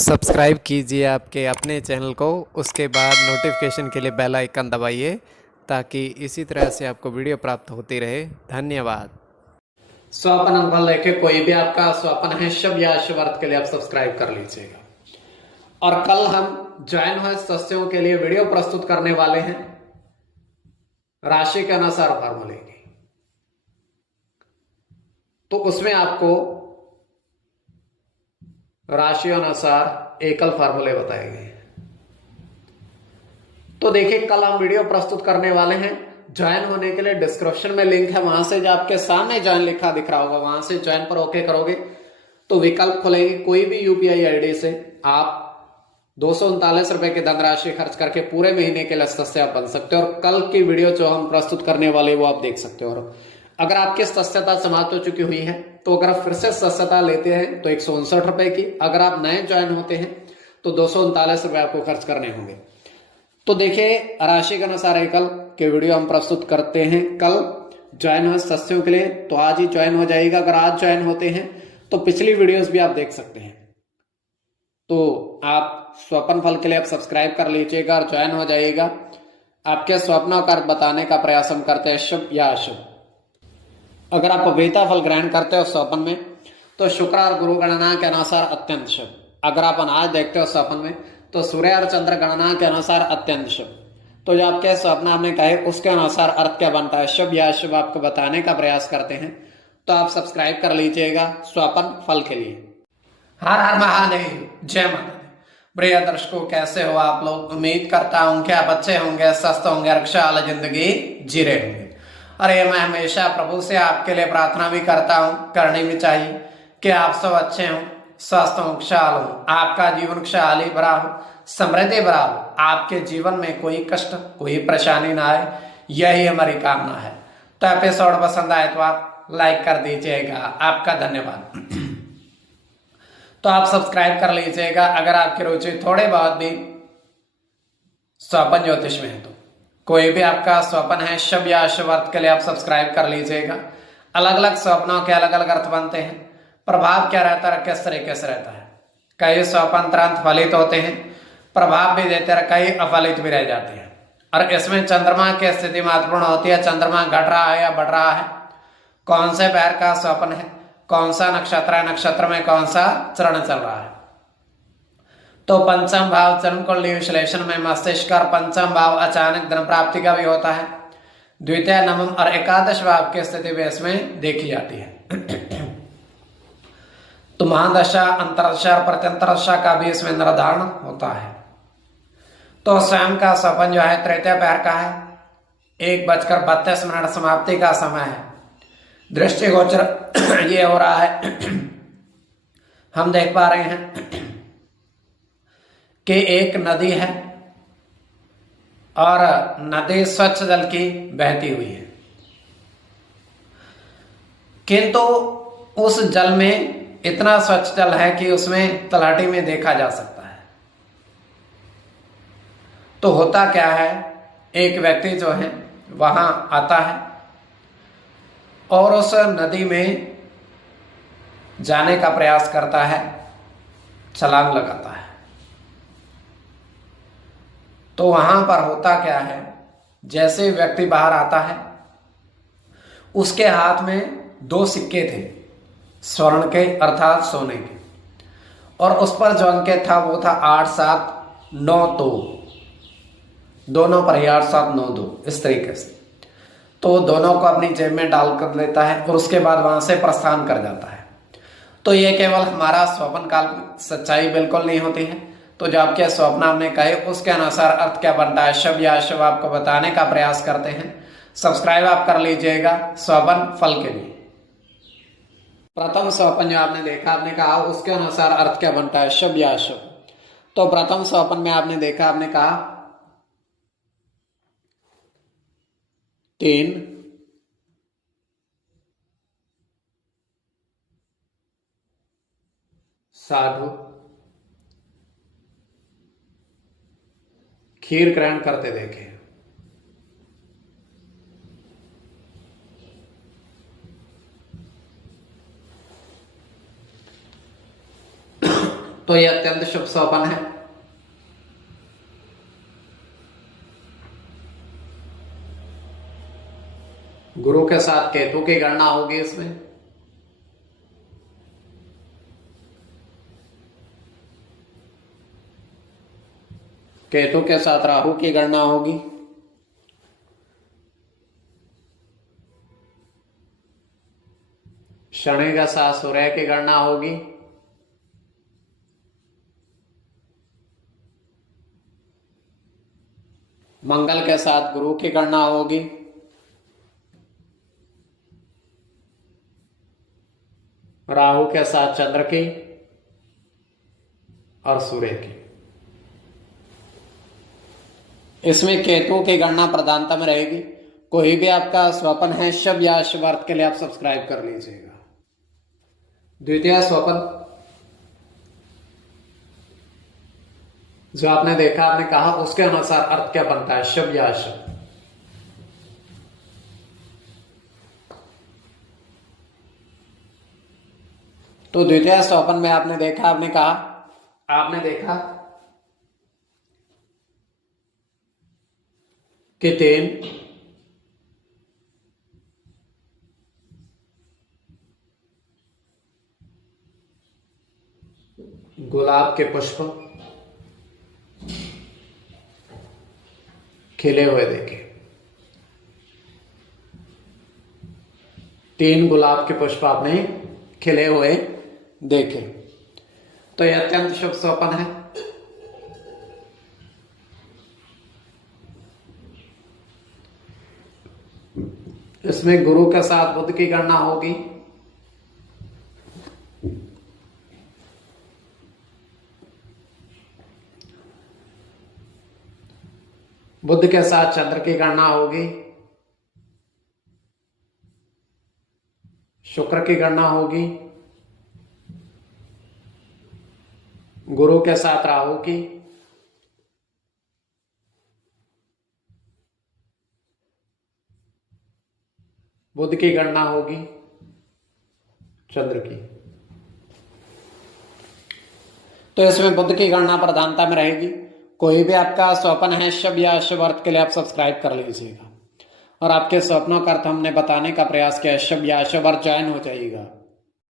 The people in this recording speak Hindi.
सब्सक्राइब कीजिए आपके अपने चैनल को, उसके बाद नोटिफिकेशन के लिए बेल आइकन दबाइए ताकि इसी तरह से आपको वीडियो प्राप्त होती रहे। धन्यवाद। स्वपन अंकफल देखे, कोई भी आपका स्वपन है शुभ या शुभ अर्थ के लिए आप सब्सक्राइब कर लीजिएगा। और कल हम ज्वाइन हुए सदस्यों के लिए वीडियो प्रस्तुत करने वाले हैं राशि के अनुसार फॉर्मूले की। तो उसमें आपको राशि अनुसार एकल फार्मूले बताए गए। तो देखिए, कल हम वीडियो प्रस्तुत करने वाले हैं। ज्वाइन होने के लिए डिस्क्रिप्शन में लिंक है, वहां से जो आपके सामने ज्वाइन लिखा दिख रहा होगा वहां से ज्वाइन पर ओके करोगे तो विकल्प खुलेगी। कोई भी यूपीआई आईडी से आप 239 रुपए की धनराशि खर्च करके पूरे महीने के लिए सदस्य आप बन सकते हो। और कल की वीडियो जो हम प्रस्तुत करने वाले वो आप देख सकते हो। और अगर आपकी सदस्यता समाप्त हो चुकी हुई है तो अगर आप फिर से सदस्यता लेते हैं तो 159 रुपए की, अगर आप नए ज्वाइन होते हैं तो 239 रुपए आपको खर्च करने होंगे। तो देखिए, राशि के अनुसार एकल के वीडियो हम प्रस्तुत करते हैं कल ज्वाइन हुए सदस्यों के लिए। तो आज ही ज्वाइन हो जाएगा। अगर आज ज्वाइन होते हैं तो पिछली वीडियोस भी आप देख सकते हैं। तो आप स्वप्न फल के लिए आप सब्सक्राइब कर लीजिएगा और ज्वाइन हो जाइएगा। आपके स्वप्नों का बताने का प्रयास हम करते हैं, शुभ या अशुभ। अगर आप पपीता फल ग्रहण करते हो स्वप्न में तो शुक्र और गुरु गणना के अनुसार अत्यंत शुभ। अगर आप अनाज देखते हो स्वप्न में तो सूर्य और चंद्र गणना के अनुसार अत्यंत शुभ। तो जो आपके स्वप्न आपने कहे उसके अनुसार अर्थ क्या बनता है, शुभ या अशुभ, आपको बताने का प्रयास करते हैं। तो आप सब्सक्राइब कर लीजिएगा स्वप्न फल के लिए। हर हर महादेव, जय माता दी। प्रिय दर्शकों, कैसे हो आप लोग? उम्मीद करता हूं कि आप अच्छे होंगे, स्वस्थ होंगे, खुशहाल जिंदगी जी रहे होंगे। अरे मैं हमेशा प्रभु से आपके लिए प्रार्थना भी करता हूं, करनी भी चाहिए कि आप सब अच्छे हों, स्वस्थ हों, खुशहाल हो, आपका जीवन खुशहाली भरा हो, समृद्धि भरा हो, आपके जीवन में कोई कष्ट कोई परेशानी ना आए, यही हमारी कामना है। तो एपिसोड पसंद आए तो आप लाइक कर दीजिएगा, आपका धन्यवाद। तो आप सब्सक्राइब कर लीजिएगा अगर आपकी रुचि थोड़े बहुत भी स्वपन ज्योतिष में है। तो कोई भी आपका स्वप्न है शुभ या अशुभ अर्थ के लिए आप सब्सक्राइब कर लीजिएगा। अलग अलग स्वप्नों के अलग अलग अर्थ बनते हैं। प्रभाव क्या रहता है, किस तरीके से रहता है। कई स्वप्न तुरंत फलित होते हैं, प्रभाव भी देते हैं, कई अफलित भी रह जाते हैं। और इसमें चंद्रमा की स्थिति महत्वपूर्ण होती है। चंद्रमा घट रहा है या बढ़ रहा है, कौन से पैर का स्वप्न है, कौन सा नक्षत्र है, नक्षत्र में कौन सा चरण चल रहा है। तो पंचम भाव जन्म कुंडली विश्लेषण में मस्तिष्क और पंचम भाव अचानक धन प्राप्ति का भी होता है। द्वितीय, नवम और एकादश भाव की स्थिति भी इसमें देखी जाती है। तो महादशा, अंतरदशा और प्रत्यंतरदशा का भी इसमें निर्धारण होता है। तो स्वयं का स्वप्न जो है तृतीय पैर का है, 1:32 समाप्ति का समय है। दृष्टिगोचर ये हो रहा है, हम देख पा रहे हैं कि एक नदी है और नदी स्वच्छ जल की बहती हुई है, किंतु उस जल में इतना स्वच्छ जल है कि उसमें तलहटी में देखा जा सकता है। तो होता क्या है, एक व्यक्ति जो है वहां आता है और उस नदी में जाने का प्रयास करता है, छलांग लगाता है। तो वहां पर होता क्या है, जैसे व्यक्ति बाहर आता है उसके हाथ में 2 सिक्के थे, स्वर्ण के अर्थात सोने के, और उस पर जो अंक था वो था 8 7 9 2, दोनों पर 8 7 9 2 इस तरीके से। तो दोनों को अपनी जेब में डाल कर लेता है और उसके बाद वहां से प्रस्थान कर जाता है। तो ये केवल हमारा स्वप्न काल सच्चाई बिल्कुल नहीं होती है। तो जो आपके स्वप्न हमने कहे उसके अनुसार अर्थ क्या बनता है, शुभ या अशुभ, आपको बताने का प्रयास करते हैं। सब्सक्राइब आप कर लीजिएगा स्वप्न फल के लिए। प्रथम स्वप्न जो आपने देखा, आपने कहा उसके अनुसार अर्थ क्या बनता है, शुभ या अशुभ। तो प्रथम स्वप्न में आपने देखा, आपने कहा 3 साधु खीर ग्रहण करते देखे। तो यह अत्यंत शुभ स्वप्न है। गुरु के साथ केतु की गणना होगी इसमें। केतु के साथ राहु की गणना होगी। शनि के साथ सूर्य की गणना होगी। मंगल के साथ गुरु की गणना होगी। राहु के साथ चंद्र की और सूर्य की। इसमें केतु की गणना प्रधानता में रहेगी। कोई भी आपका स्वप्न है शुभ या अशुभ अर्थ के लिए आप सब्सक्राइब कर लीजिएगा। द्वितीय स्वप्न जो आपने देखा, आपने कहा, उसके अनुसार अर्थ क्या बनता है, शुभ या अशुभ। तो द्वितीय स्वप्न में आपने देखा, आपने कहा, आपने देखा कि 3 गुलाब के पुष्प खिले हुए देखे। 3 गुलाब के पुष्प आपने खिले हुए देखे। तो यह अत्यंत शुभ स्वप्न है। इसमें गुरु के साथ बुध की गणना होगी। बुध के साथ चंद्र की गणना होगी। शुक्र की गणना होगी। गुरु के साथ राहु की। बुध की गणना होगी। चंद्र की। तो इसमें बुध की गणना प्रधानता में रहेगी। कोई भी आपका स्वप्न है शुभ या अशुभ अर्थ के लिए आप सब्सक्राइब कर लीजिएगा और आपके स्वप्नों का अर्थ हमने बताने का प्रयास किया। शुभ या अशुभ अर्थ ज्वाइन हो जाइएगा।